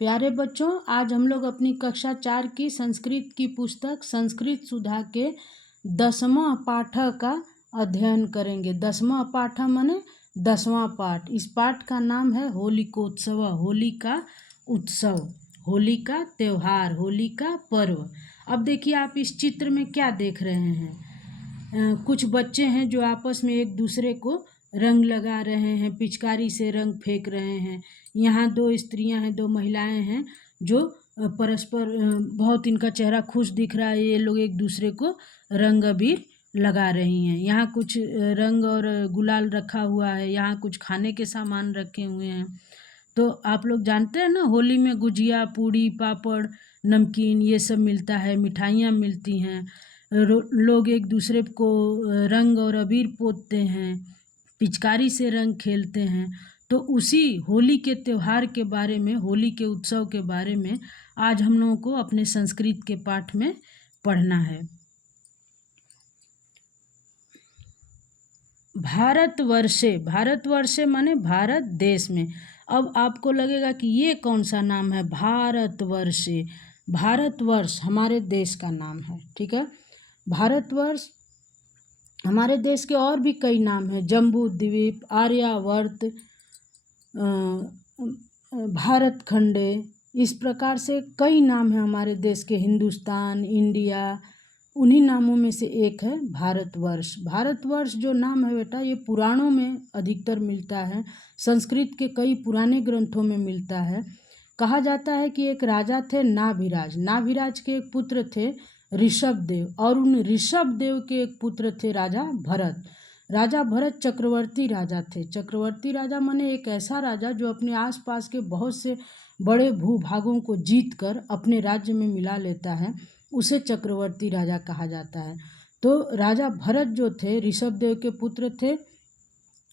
प्यारे बच्चों, आज हम लोग अपनी कक्षा 4 की संस्कृत की पुस्तक संस्कृत सुधा के 10वां पाठ का अध्ययन करेंगे। 10वां पाठ माने 10वां पाठ। इस पाठ का नाम है होलिकोत्सव। होली का उत्सव, होली का त्योहार, होली का पर्व। अब देखिए, आप इस चित्र में क्या देख रहे हैं। कुछ बच्चे हैं जो आपस में एक दूसरे को रंग लगा रहे हैं, पिचकारी से रंग फेंक रहे हैं। यहाँ दो स्त्रियां हैं, दो महिलाएं हैं जो परस्पर बहुत इनका चेहरा खुश दिख रहा है। ये लोग एक दूसरे को रंग अबीर लगा रही हैं। यहाँ कुछ रंग और गुलाल रखा हुआ है। यहाँ कुछ खाने के सामान रखे हुए हैं। तो आप लोग जानते हैं ना, होली में गुजिया, पूड़ी, पापड़, नमकीन ये सब मिलता है, मिठाइयाँ मिलती हैं। लोग एक दूसरे को रंग और अबीर पोतते हैं, पिचकारी से रंग खेलते हैं। तो उसी होली के त्योहार के बारे में, होली के उत्सव के बारे में आज हम लोगों को अपने संस्कृत के पाठ में पढ़ना है। भारतवर्षे, भारतवर्षे माने भारत देश में। अब आपको लगेगा कि ये कौन सा नाम है, भारतवर्षे। भारतवर्ष हमारे देश का नाम है, ठीक है। भारतवर्ष, हमारे देश के और भी कई नाम हैं, जम्बू द्वीप, आर्यावर्त, भारत खंडे, इस प्रकार से कई नाम हैं हमारे देश के। हिंदुस्तान, इंडिया, उन्हीं नामों में से एक है भारतवर्ष। भारतवर्ष जो नाम है बेटा, ये पुराणों में अधिकतर मिलता है, संस्कृत के कई पुराने ग्रंथों में मिलता है। कहा जाता है कि एक राजा थे नाभिराज। नाभिराज के एक पुत्र थे ऋषभदेव, और उन ऋषभदेव के एक पुत्र थे राजा भरत। राजा भरत चक्रवर्ती राजा थे। चक्रवर्ती राजा माने एक ऐसा राजा जो अपने आसपास के बहुत से बड़े भूभागों को जीतकर अपने राज्य में मिला लेता है, उसे चक्रवर्ती राजा कहा जाता है। तो राजा भरत जो थे ऋषभदेव के पुत्र थे,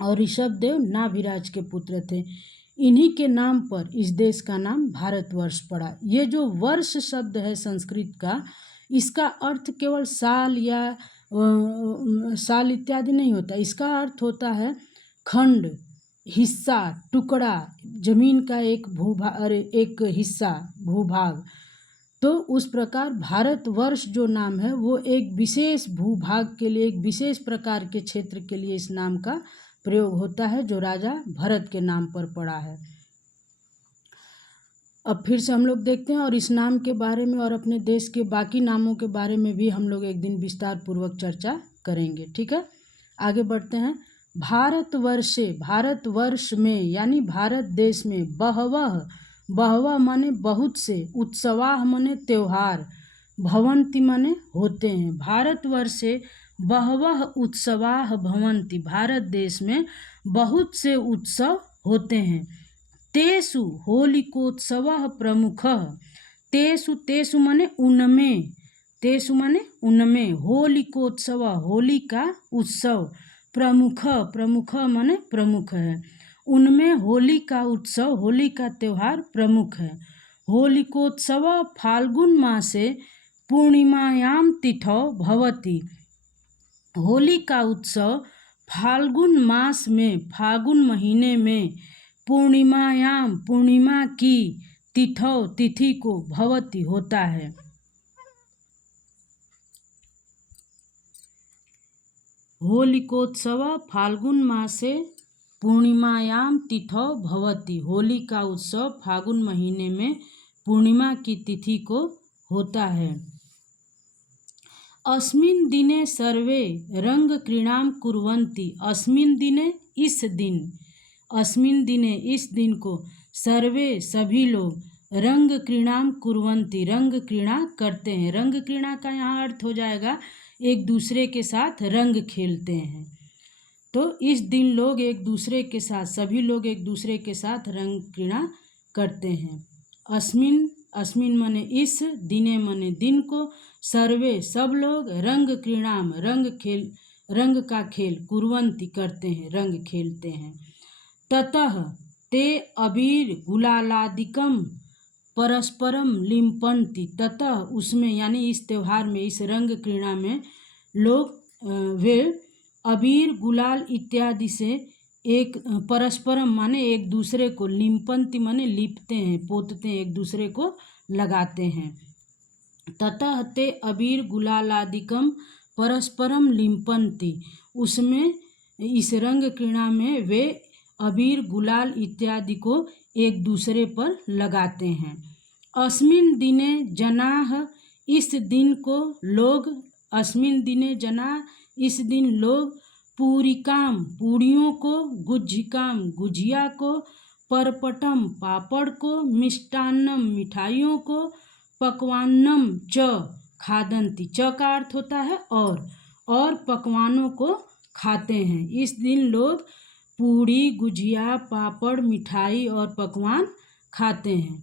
और ऋषभदेव नाभिराज के पुत्र थे। इन्हीं के नाम पर इस देश का नाम भारतवर्ष पड़ा। ये जो वर्ष शब्द है संस्कृत का, इसका अर्थ केवल साल या साल इत्यादि नहीं होता। इसका अर्थ होता है खंड, हिस्सा, टुकड़ा, जमीन का एक एक हिस्सा, भूभाग। तो उस प्रकार भारतवर्ष जो नाम है वो एक विशेष भूभाग के लिए, एक विशेष प्रकार के क्षेत्र के लिए इस नाम का प्रयोग होता है, जो राजा भरत के नाम पर पड़ा है। अब फिर से हम लोग देखते हैं, और इस नाम के बारे में और अपने देश के बाकी नामों के बारे में भी हम लोग एक दिन विस्तार पूर्वक चर्चा करेंगे, ठीक है। आगे बढ़ते हैं। भारतवर्षे, भारतवर्ष में यानी भारत देश में, बहवह, बहवह माने बहुत से, उत्सवाह माने त्योहार, भवन्ति माने होते हैं। भारतवर्षे बहवह उत्सवाह भवन्ति, भारत देश में बहुत से उत्सव होते हैं। तेषु होलिकोत्सवः प्रमुखः, तेषु, तेषु माने उनमें, तेषु माने उनमें, होलिकोत्सव होली का उत्सव, प्रमुख, प्रमुख माने प्रमुख है, उनमें होली का उत्सव, होली का त्योहार प्रमुख है। होलिकोत्सव फाल्गुन मासे पूर्णिमायां तिथौ भवति, होली का उत्सव फाल्गुन मास में, फागुन महीने में, पूर्णिमायाम, पूर्णिमा की, तिथौ, तिथि को, भवति होता है। होलिकोत्सव फाल्गुन मासे पूर्णिमायाम तिथौ भवति, होली का उत्सव फागुन महीने में पूर्णिमा की तिथि को होता है। अस्मिन् दिने सर्वे रंग क्रीड़ाम कुर्वन्ति, अस्मिन् दिने इस दिन, अस्मिन् दिने इस दिन को, सर्वे सभी लोग, रंग क्रीड़ाम कुर्वन्ति रंग क्रीड़ा करते हैं। रंग क्रीड़ा का यहाँ अर्थ हो जाएगा एक दूसरे के साथ रंग खेलते हैं। तो इस दिन लोग एक दूसरे के साथ, सभी लोग एक दूसरे के साथ रंग क्रीड़ा करते हैं। अस्मिन, अस्मिन माने इस, दिने माने दिन को, सर्वे सब लोग, रंग क्रीड़ाम रंग खेल, रंग का खेल, कुर्वन्ति करते हैं, रंग खेलते हैं। ततः ते अबीर गुलालादिकम परस्परम लिम्पन्ति, ततः उसमें यानी इस त्यौहार में, इस रंग क्रीड़ा में लोग वे अबीर गुलाल इत्यादि से एक परस्परम माने एक दूसरे को, लिम्पन्ति माने लिपते हैं, पोतते हैं, एक दूसरे को लगाते हैं। ततः ते अबीर गुलालादिकम परस्परम लिम्पन्ति, उसमें इस रंग क्रीड़ा में वे अबीर गुलाल इत्यादि को एक दूसरे पर लगाते हैं। अस्मिन् दिने जनाः, इस दिन को लोग, अस्मिन् दिने जनाः, इस दिन लोग पूरिकाम, पूड़ियों को, गुज्जिकाम, गुजिया को, परपटम, पापड़ को, मिष्टान्नम, मिठाइयों को, पकवान्नम च खादन्ति, च का अर्थ होता है और पकवानों को खाते हैं। इस दिन लोग पूड़ी, गुजिया, पापड़, मिठाई और पकवान खाते हैं।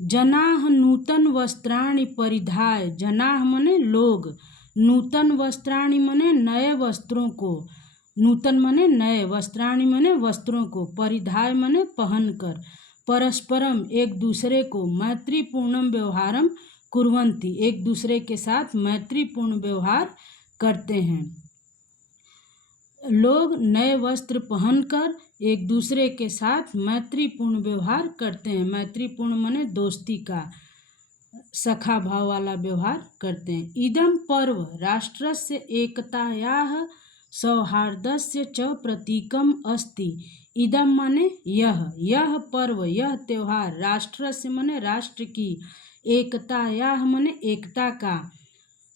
जनाः नूतन वस्त्राणि परिधाय, जनाः मने लोग, नूतन वस्त्राणि मने नए वस्त्रों को, नूतन मने नए, वस्त्राणि मने वस्त्रों को, परिधाय मने पहनकर, परस्परम एक दूसरे को, मैत्रीपूर्णम व्यवहारम कुर्वन्ति, एक दूसरे के साथ मैत्रीपूर्ण व्यवहार करते हैं। लोग नए वस्त्र पहनकर एक दूसरे के साथ मैत्रीपूर्ण व्यवहार करते हैं। मैत्रीपूर्ण माने दोस्ती का, सखा भाव वाला व्यवहार करते हैं। इदम पर्व राष्ट्रस्य एकतायाः सौहार्दस्य च प्रतीकम अस्ति। इदम माने यह पर्व, यह त्योहार, राष्ट्रस्य माने राष्ट्र की, एकतायाः माने एकता का,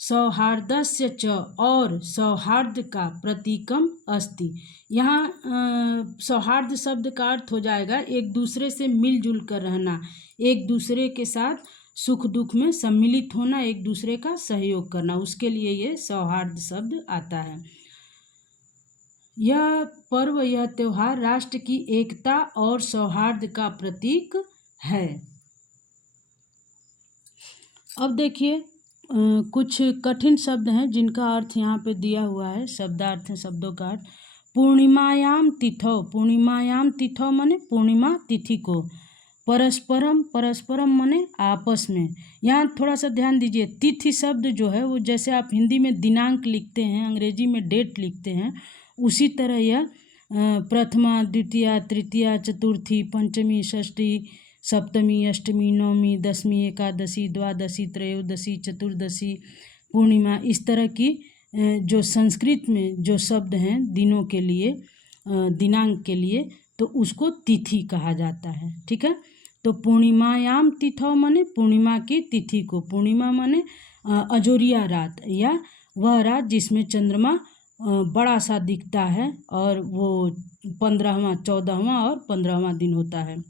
सौहार्दस्य च और सौहार्द का, प्रतीकम अस्ति। यहाँ सौहार्द शब्द का अर्थ हो जाएगा एक दूसरे से मिलजुल कर रहना, एक दूसरे के साथ सुख दुख में सम्मिलित होना, एक दूसरे का सहयोग करना, उसके लिए ये सौहार्द शब्द आता है। यह पर्व, यह त्योहार राष्ट्र की एकता और सौहार्द का प्रतीक है। अब देखिए कुछ कठिन शब्द हैं जिनका अर्थ यहाँ पे दिया हुआ है, शब्दार्थ है, शब्दों का अर्थ। पूर्णिमायाम तिथौ, पूर्णिमायाम तिथौ माने पूर्णिमा तिथि को, परस्परम, परस्परम माने आपस में। यहाँ थोड़ा सा ध्यान दीजिए, तिथि शब्द जो है वो जैसे आप हिंदी में दिनांक लिखते हैं, अंग्रेजी में डेट लिखते हैं, उसी तरह यह प्रथमा, द्वितीया, तृतीया, चतुर्थी, पंचमी, षष्ठी, सप्तमी, अष्टमी, नवमी, दसवीं, एकादशी, द्वादशी, त्रयोदशी, चतुर्दशी, पूर्णिमा, इस तरह की जो संस्कृत में जो शब्द हैं दिनों के लिए, दिनांक के लिए, तो उसको तिथि कहा जाता है। ठीक है, तो पूर्णिमायाम तिथौ माने पूर्णिमा की तिथि को, पूर्णिमा माने अजोरिया रात या वह रात जिसमें चंद्रमा बड़ा सा दिखता है और वो 15वां, 14वां और 15वां दिन होता है।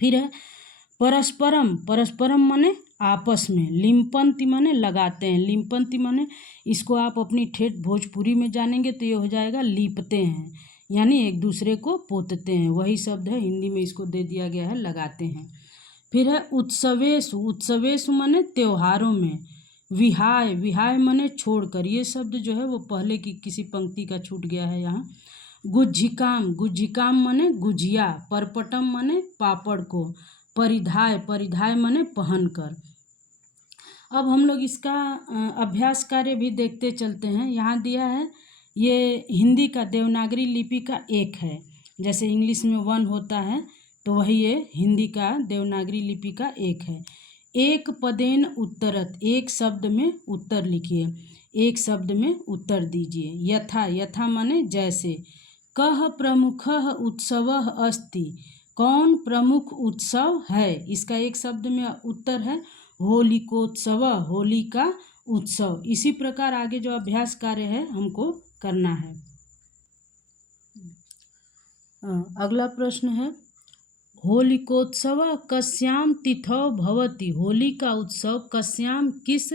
फिर है परस्परम, परस्परम माने आपस में, लिम्पन्ति माने लगाते हैं, लिम्पन्ति माने इसको आप अपनी ठेठ भोजपुरी में जानेंगे तो ये हो जाएगा लीपते हैं, यानी एक दूसरे को पोतते हैं, वही शब्द है, हिंदी में इसको दे दिया गया है लगाते हैं। फिर है उत्सवेषु, उत्सवेषु माने त्योहारों में, विहाय, विहाय माने छोड़कर, ये शब्द जो है वो पहले की किसी पंक्ति का छूट गया है यहाँ। गुज्जिकाम, गुज्जिकाम माने गुजिया, परपटम माने पापड़ को, परिधाय, परिधाय माने पहनकर। अब हम लोग इसका अभ्यास कार्य भी देखते चलते हैं। यहाँ दिया है, ये हिंदी का देवनागरी लिपि का 1 है, जैसे इंग्लिश में 1 होता है तो वही ये हिंदी का देवनागरी लिपि का 1 है। एक पदेन उत्तरत, एक शब्द में उत्तर लिखिए, एक शब्द में उत्तर दीजिए। यथा, यथा माने जैसे। कह प्रमुखः उत्सवः अस्ति, कौन प्रमुख उत्सव है, इसका एक शब्द में उत्तर है होलिकोत्सव, होली का उत्सव। इसी प्रकार आगे जो अभ्यास कार्य है हमको करना है। अगला प्रश्न है, होलिकोत्सव कस्याम तिथौ भवति, होली का उत्सव कस्याम किस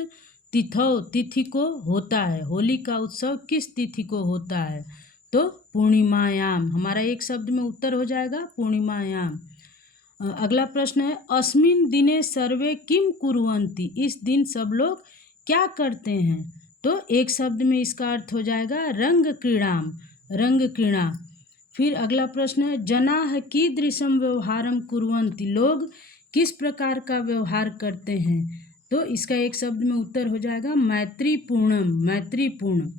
तिथौ, तिथि को होता है, होली का उत्सव किस तिथि को होता है, तो पूर्णिमायाम, हमारा एक शब्द में उत्तर हो जाएगा पूर्णिमायाम। अगला प्रश्न है, अस्मिन् दिने सर्वे किम कुर्वन्ति, इस दिन सब लोग क्या करते हैं, तो एक शब्द में इसका अर्थ हो जाएगा रंग क्रीड़ाम, रंग क्रीड़ा। फिर अगला प्रश्न है, जनाः कीदृशं व्यवहारं कुर्वन्ति, लोग किस प्रकार का व्यवहार करते हैं, तो इसका एक शब्द में उत्तर हो जाएगा मैत्रीपूर्णम, मैत्रीपूर्ण।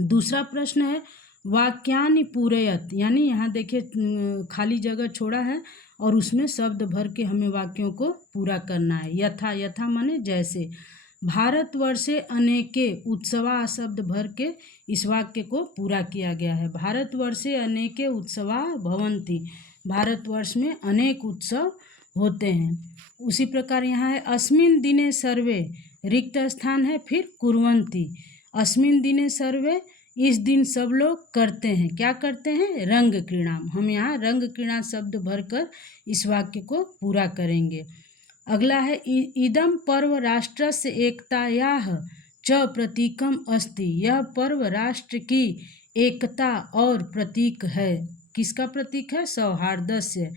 दूसरा प्रश्न है, वाक्यानि पूरयत, यानी यहाँ देखिए खाली जगह छोड़ा है और उसमें शब्द भर के हमें वाक्यों को पूरा करना है। यथा, यथा माने जैसे। भारतवर्षे अनेके उत्सवा शब्द भर के इस वाक्य को पूरा किया गया है। भारतवर्षे अनेके उत्सवा भवन्ति, भारतवर्ष में अनेक उत्सव होते हैं। उसी प्रकार यहाँ है अस्मिन् दिने सर्वे, रिक्त स्थान है, फिर कुर्वन्ति। अस्मिन् दिने सर्वे, इस दिन सब लोग करते हैं, क्या करते हैं, रंग क्रीड़ाम। हम यहाँ रंग क्रीड़ा शब्द भरकर इस वाक्य को पूरा करेंगे। अगला है इदम पर्व राष्ट्रस्य एकतायाः च प्रतीकम अस्ति, यह पर्व राष्ट्र की एकता और प्रतीक है। किसका प्रतीक है, सौहार्दस्य।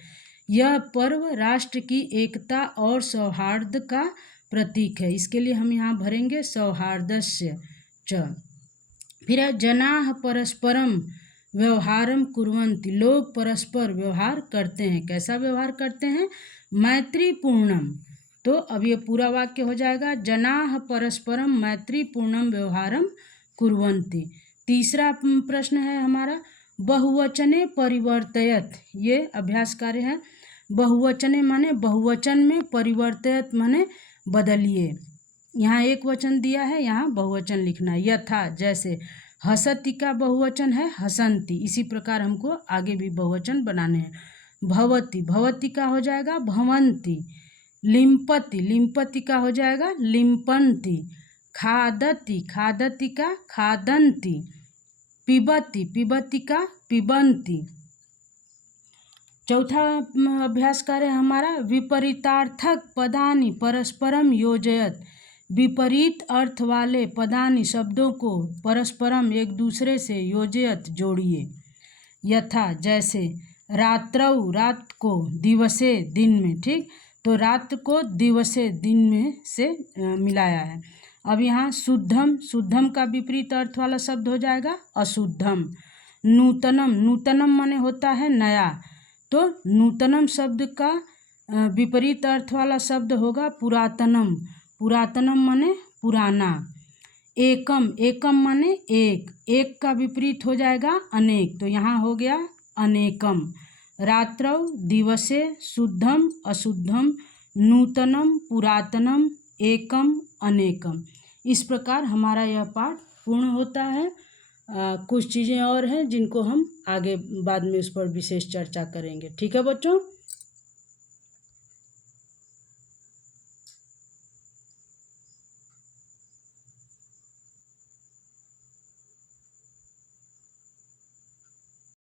यह पर्व राष्ट्र की एकता और सौहार्द का प्रतीक है, इसके लिए हम यहाँ भरेंगे सौहार्दस्य च। फिर है जनाः परस्परम व्यवहारम कुर्वन्ति, लोग परस्पर व्यवहार करते हैं। कैसा व्यवहार करते हैं, मैत्रीपूर्णम। तो अब ये पूरा वाक्य हो जाएगा जनाः परस्परम मैत्रीपूर्णम व्यवहारम कुर्वन्ति। तीसरा प्रश्न है हमारा बहुवचने परिवर्तयत, ये अभ्यास कार्य है। बहुवचने माने बहुवचन में, परिवर्तयत माने बदलिए। यहाँ एक वचन दिया है, यहाँ बहुवचन लिखना है। यथा जैसे, हसति का बहुवचन है हसन्ति, इसी प्रकार हमको आगे भी बहुवचन बनाने हैं। भवति, भवति का हो जाएगा भवन्ति। लिम्पति, लिम्पति का हो जाएगा लिम्पन्ति। खादति, खादति का खादन्ति। पिबति, पिबति का पिबन्ति। चौथा अभ्यास कार्य हमारा विपरीतार्थक पदानि परस्परम योजयत, विपरीत अर्थ वाले पदानि शब्दों को परस्परम एक दूसरे से योजयत जोड़िए। यथा जैसे, रात्रौ रात को, दिवसे दिन में, ठीक, तो रात को दिवसे दिन में से मिलाया है। अब यहाँ शुद्धम, शुद्धम का विपरीत अर्थ वाला शब्द हो जाएगा अशुद्धम। नूतनम, नूतनम माने होता है नया, तो नूतनम शब्द का विपरीत अर्थ वाला शब्द होगा पुरातनम, पुरातनम माने पुराना। एकम, एकम माने एक, एक का विपरीत हो जाएगा अनेक, तो यहाँ हो गया अनेकम। रात्रौ, दिवसे, शुद्धम, अशुद्धम, नूतनम, पुरातनम, एकम, अनेकम। इस प्रकार हमारा यह पाठ पूर्ण होता है। कुछ चीज़ें और हैं जिनको हम आगे बाद में उस पर विशेष चर्चा करेंगे। ठीक है बच्चों।